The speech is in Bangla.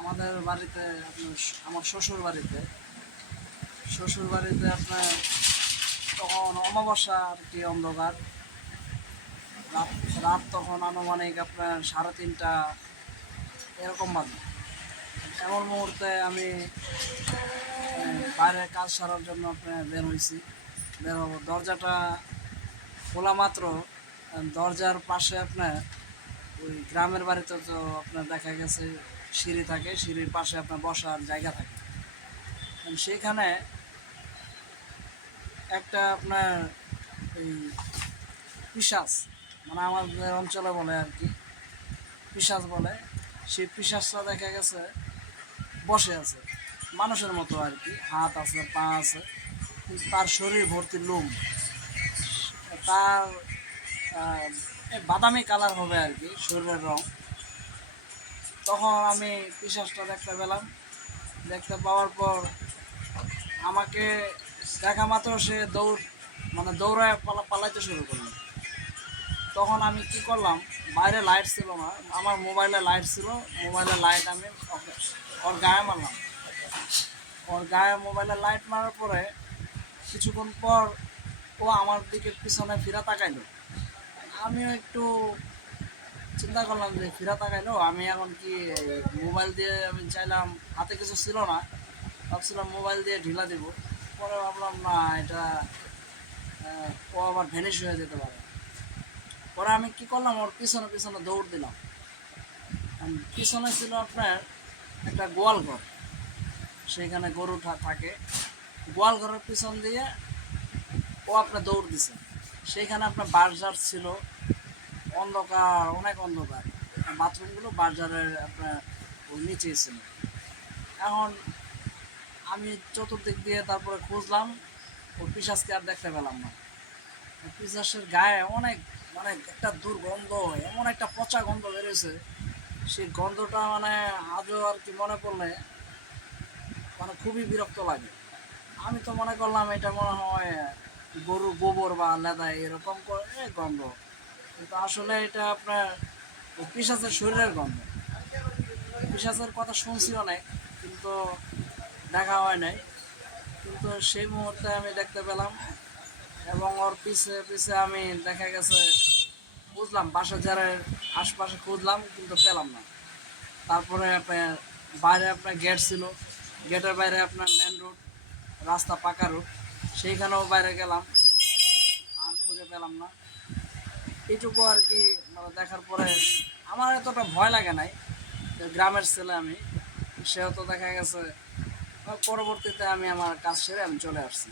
আমাদের বাড়িতে আপনার আমার শ্বশুর বাড়িতে আপনার তখন অমাবস্যা আর কি অন্ধকার রাত রাত তখন আনুমানিক আপনার 3:30 এরকম বাজে। এমন মুহূর্তে আমি বাইরে কাজ সারার জন্য আপনার বের হবো। দরজাটা খোলা মাত্র দরজার পাশে আপনার ওই গ্রামের বাড়িতে তো আপনার দেখা গেছে সিঁড়ি থাকে, সিঁড়ির পাশে আপনার বসার জায়গা থাকে। সেখানে একটা আপনার এই পিশাচ, মানে আমাদের অঞ্চলে বলে আর কি পিশাচ বলে, সেই পিশাচটা দেখা গেছে বসে আছে মানুষের মতো আর কি, হাত আছে পা আছে, কিন্তু তার শরীর ভর্তি লোম। তার বাদামি কালার হবে আর কি শরীরের রং। তখন আমি পিশাচটা দেখতে পাওয়ার পর আমাকে দেখা মাত্র সে দৌড়ায় পালাইতে শুরু করলো। তখন আমি কি করলাম, বাইরে লাইট ছিল না, আমার মোবাইলে লাইট ছিল, মোবাইলে লাইট আমি ওর গায়ে মারলাম। ওর গায়ে মোবাইলে লাইট মারার পরে কিছুক্ষণ পর ও আমার দিকে পিছনে ফিরা তাকাইলো। আমিও একটু চিন্তা করলাম যে ফিরা তাকাইলো, আমি এখন কি মোবাইল দিয়ে আমি চাইলাম, হাতে কিছু ছিল না, ভাবছিলাম মোবাইল দিয়ে ঢিলা দিব। পরে ভাবলাম না, এটা ও আবার ভ্যানিশ হয়ে যেতে পারে। পরে আমি কি করলাম, ওর পিছনে পিছনে দৌড় দিলাম। পিছনে ছিল আপনার একটা গোয়াল ঘর, সেখানে গরু থাকে। গোয়াল ঘরের পিছন দিয়ে ও আপনার দৌড় দিছে। সেইখানে আপনার বাঁশঝাড় ছিল, অন্ধকার, অনেক অন্ধকার। বাথরুমগুলো বাঁশঝাড়ের আপনার ওই নিচেই ছিল। এখন আমি চতুর্দিক দিয়ে তারপরে খুঁজলাম, ওর পিশাচকে আর দেখতে পেলাম না। পিশাচের গায়ে অনেক, মানে একটা দুর্গন্ধ, এমন একটা পচা গন্ধ বেরোয়েছে, সেই গন্ধটা মানে আজও আর কি মনে পড়লে মানে খুবই বিরক্ত লাগে। আমি তো মনে করলাম এটা মনে হয় গরু গোবর বা লেদা এরকম করে গন্ধ, কিন্তু আসলে এটা আপনার পিশাচের শরীরের গন্ধ। পিশাচের কথা শুনছি অনেক, কিন্তু দেখা হয় নাই। কিন্তু সেই মুহূর্তে আমি দেখতে পেলাম, এবং ওর পিছে পিছে আমি দেখা গেছে বুঝলাম বাসাজারের আশপাশে খুঁজলাম, কিন্তু পেলাম না। তারপরে আপনার বাইরে আপনার গেট ছিল, গেটের বাইরে আপনার মেন রোড, রাস্তা পাকা রোড, সেইখানেও বাইরে গেলাম, আর খুঁজে পেলাম না। এইটুকু আর কি মানে দেখার পরে আমার এতটা ভয় লাগে নাই, গ্রামের ছেলে আমি, সেহেতু দেখা গেছে পরবর্তীতে আমি আমার কাজ সেরে আমি চলে আসছি।